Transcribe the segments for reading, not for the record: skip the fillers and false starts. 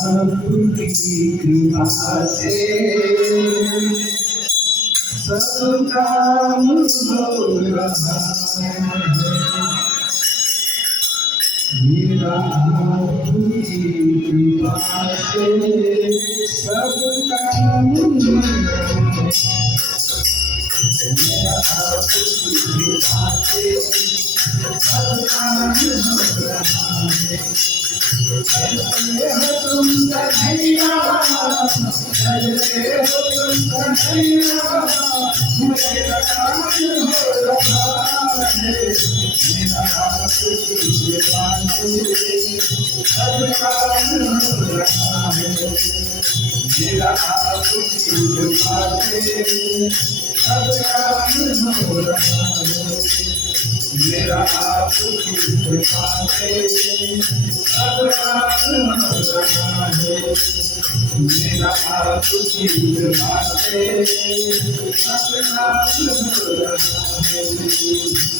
आपकी कृपा से सब काम हो रहा है। मेरा आपकी कृपा से सब काम हो रहा है। मेरा आपकी कृपा से सब काम हो रहा है। तुम कन्हैया मेरा काम हो रहा है। मेरा आपकी कृपा से सब काम हो रहा है। मेरा आपकी कृपा से सब काम हो रहा है। मेरा आपकी कृपा से सब काम हो रहा है। मेरा आपकी कृपा से सब काम हो रहा है।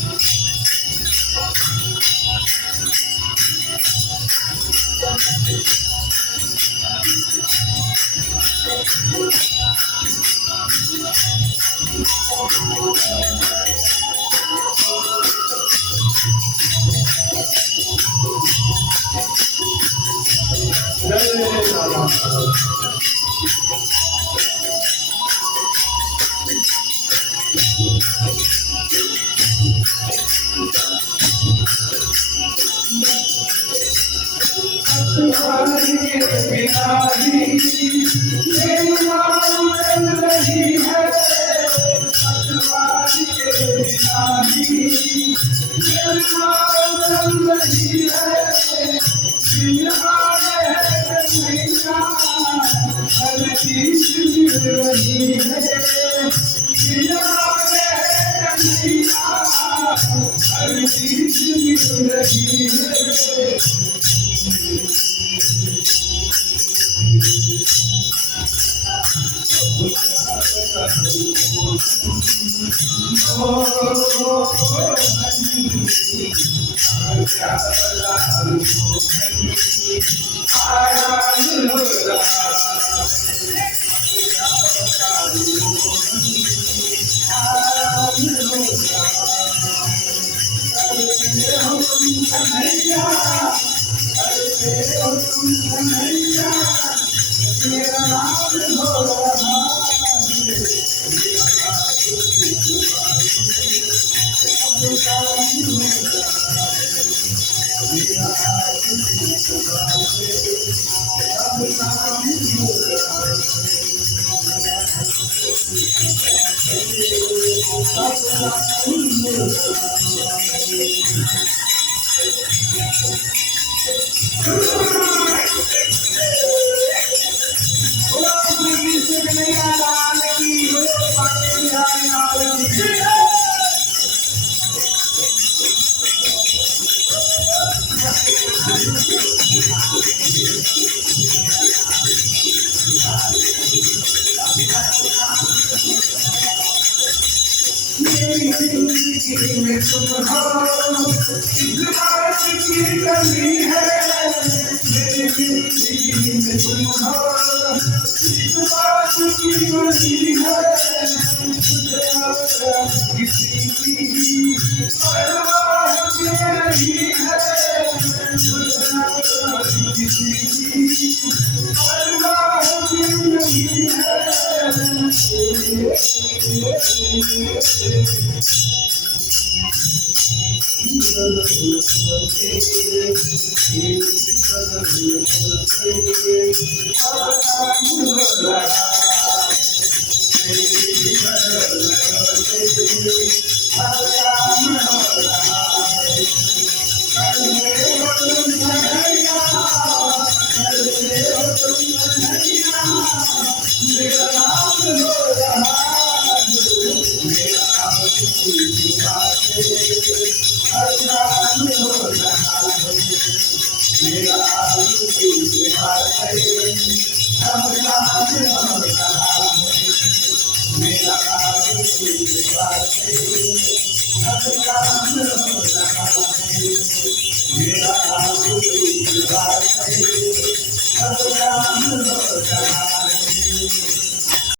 मेरा